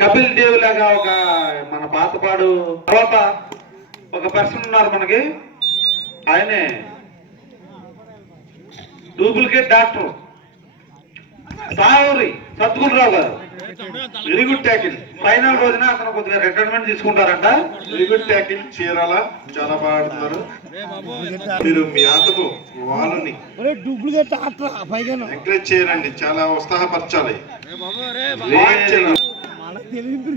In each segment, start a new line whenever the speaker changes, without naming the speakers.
కపిల్ దేవ్ లాగా ఒక మన పాతపాడు తర్వాత ఒక పర్సన్ ఉన్నారు మనకి. ఆయనే డూప్లికేట్ డాక్టర్. సావూరి సద్గురురావు గారు. వెరీ గుడ్ ట్యాకిల్ ఫైనల్ రోజున అతను కొద్దిగా రిటైర్మెంట్ తీసుకుంటారంట.
వెరీ గుడ్ ట్యాకిల్ చీరాల చాలా బాగా ఆడుతున్నారు. మీరు మీ ఆటతో వాళ్ళని ఎంకరేజ్ చేయరండి చాలా ఉత్సాహపరచాలి.
తెలియదు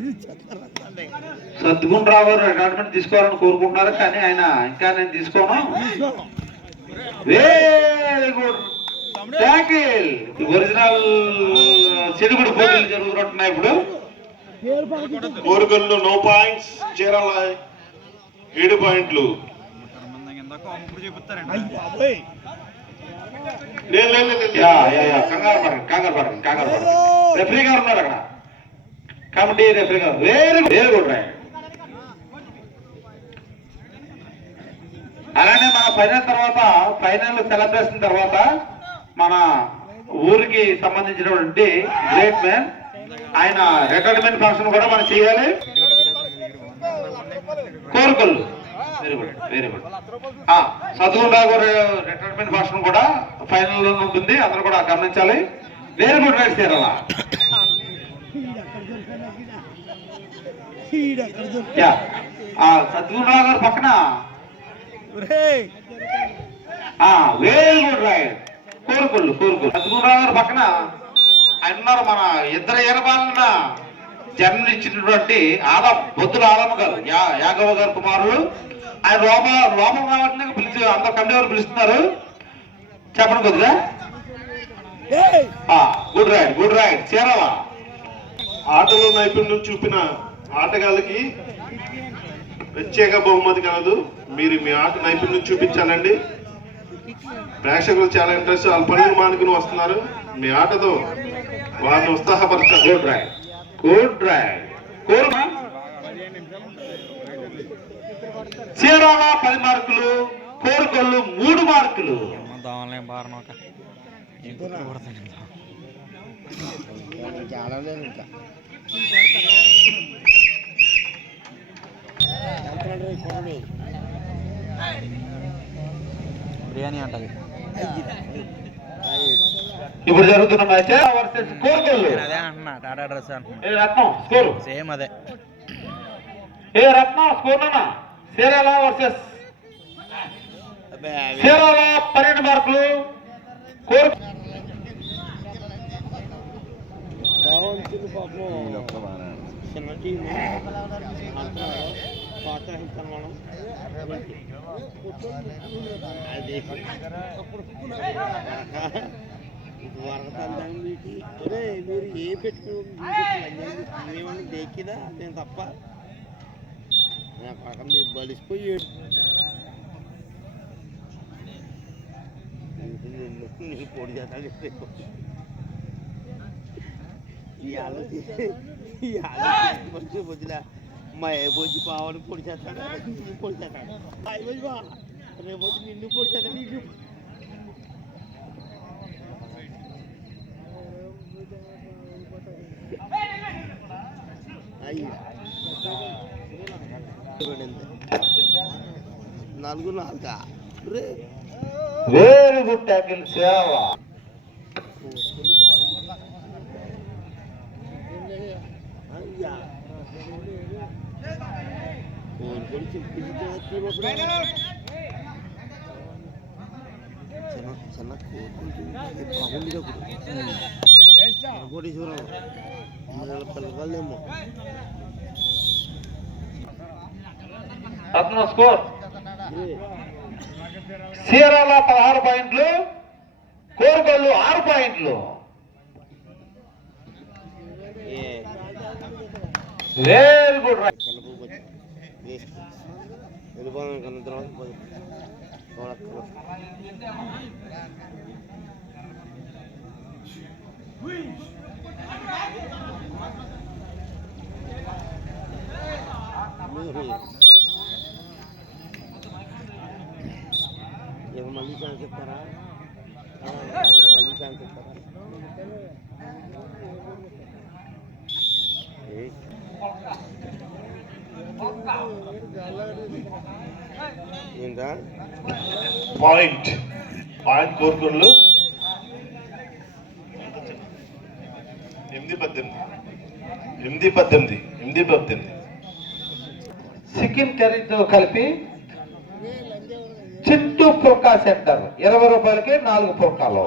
సద్గుణరావు గారు రిటైర్మెంట్ తీసుకోవాలని కోరుకుంటున్నారు కానీ ఆయన ఇంకా నేను తీసుకోను. వెరీ గుడ్ ట్యాకిల్ ఒరిజినల్ చెడుగుడు పోటీలు జరుగుతుంటున్నాయి ఇప్పుడు.
కోరుకల్లో నో పాయింట్స్ చీరాల ఏడు పాయింట్లు.
కంగారు పడండి కంగారు పడండి కంగారు పడండి రెఫరీ గారు ఉన్నారు అక్కడ. కమిటీ రెఫరీ వేరు వెరీ గుడ్ అలానే మన ఫైనల్ తర్వాత ఫైనల్ సెలబ్రేషన్ తర్వాత మన ఊరికి సంబంధించినటువంటి గ్రేట్ మ్యాన్ ఆయన రిటైర్మెంట్ ఫంక్షన్ కూడా మనం చేయాలి. Korukollu very good very good Sadgunarao గారు రిటైర్మెంట్ ఫంక్షన్ కూడా ఫైనల్ ఉంటుంది. అందరూ కూడా గమనించాలి. వెరీ గుడ్ రైట్ చేరాలా అలా సద్గుణరావు గారు పక్కన. Good right. కోరుకొల్లు కోరుకొల్లు సద్గుణరావు గారు పక్కన. ఉన్నారు మన ఇద్దరు ఎరబాలన జన్మనిచ్చినటువంటి ఆదం బొద్దుల ఆదమ్మ గారు యాగవ గారు కుమారుడు ఆయన లోప లోపల రావడానికి పిలిచి అందరు కమిటీ వారు పిలుస్తున్నారు. చెప్పండి కొద్దిగా. Good right good right. చేరాలా
ఆటలో నైపుణ్యం చూపిన ఆటగాళ్ళకి ప్రత్యేక బహుమతి కలదు మీరు మీ ఆట నైపుణ్యం చూపించాలండి. ప్రేక్షకులు చాలా ఇంట్రెస్ట్ వాళ్ళ పనులు మానుకుని వస్తున్నారు. మీ ఆటతో వారిని ఉత్సాహపరచాలి
గుడ్ కోరుమా చీరాల పది మార్కులు కోరుకొల్లు మూడు మార్కులు.
ఇంకా ఆడలేదు ఇంకా.
బిర్యానీ అంటది
ఇప్పుడు జరుగుతున్న మ్యాచ్ వర్సెస్ కోరుకొల్లు
నేను అదే అంటున్నా టాటా డ్రెస్ అంటున్నా.
ఏ రత్నం? స్కోరు
సేమ్ అదే.
ఏ రత్నం? స్కోర్ నాన్న. చీరాల వర్సెస్ చీరాల పన్నెండు మార్కులు. కోరు
చిన్న టీం ఆడుతున్నారు మనం అది వరదలు మీకు మీరు ఏ పెట్టుకుని దేకిదా నేను తప్ప నా పక్కన మీరు బలిసిపోయి పొడి చేస్తాను ఈ ఆలోచి ఈ ఆలోచి వదిలే మా ఏ బొజ్జి పావని పొడి చేస్తాడు నిన్ను పొడి చేస్తాడు అయ్యి బొజ్జి బా రేపు వచ్చి నిన్ను పొడి చేస్తాడు నీకు అయ్యి నాలుగు నాలుగా రే
వెరీ గుడ్ ట్యాకిల్
కోరుకొని కోరుకుంటుంది బాగుంది
స్కోర్ పదహారు పాయింట్లు కోరుకొల్లు ఆరు పాయింట్లు. వెరీ గుడ్
మళ్ళీ ఛాన్స్ ఇస్తారా మళ్ళీ ఛాన్స్ ఇస్తారా
పాయింట్. పాయింట్ కోరుకుళ్ళు ఎనిమిది పద్దెనిమిది. ఎనిమిది పద్దెనిమిది. ఎనిమిది పద్దెనిమిది.
చికెన్ కర్రీతో కలిపి చిట్టు పుల్కా సెంటర్. ఇరవై రూపాయలకి నాలుగు పుల్కాలు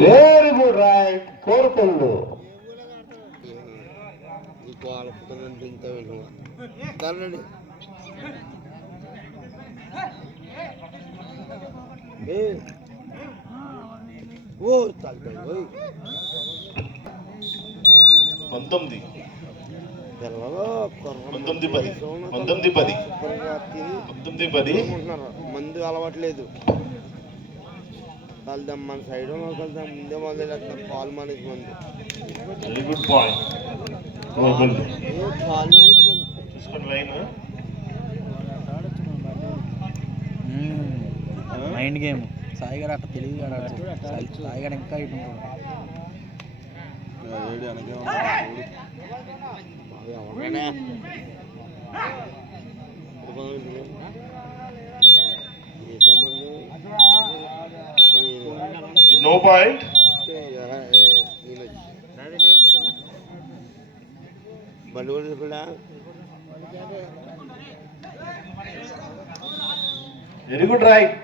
వెరీ గుడ్
తగ్గాయి ఓయ్
పంతొమ్మిది.
పిల్లలు కుర్ర
పంతొమ్మిది పది. పంతొమ్మిది పది. పంతొమ్మిది పది.
ఉంటున్నారు మందు అలవాట్లేదు కలుద్దాం మన సైడ్ కలుద్దాం ముందే మందు వేస్తారు పాలు మందు
లైన్.
Mind game. సాయి గారు అట్ట తెలివి సాయి గారు ఇంకా ఇటు
ఏదో మందు no
point very good right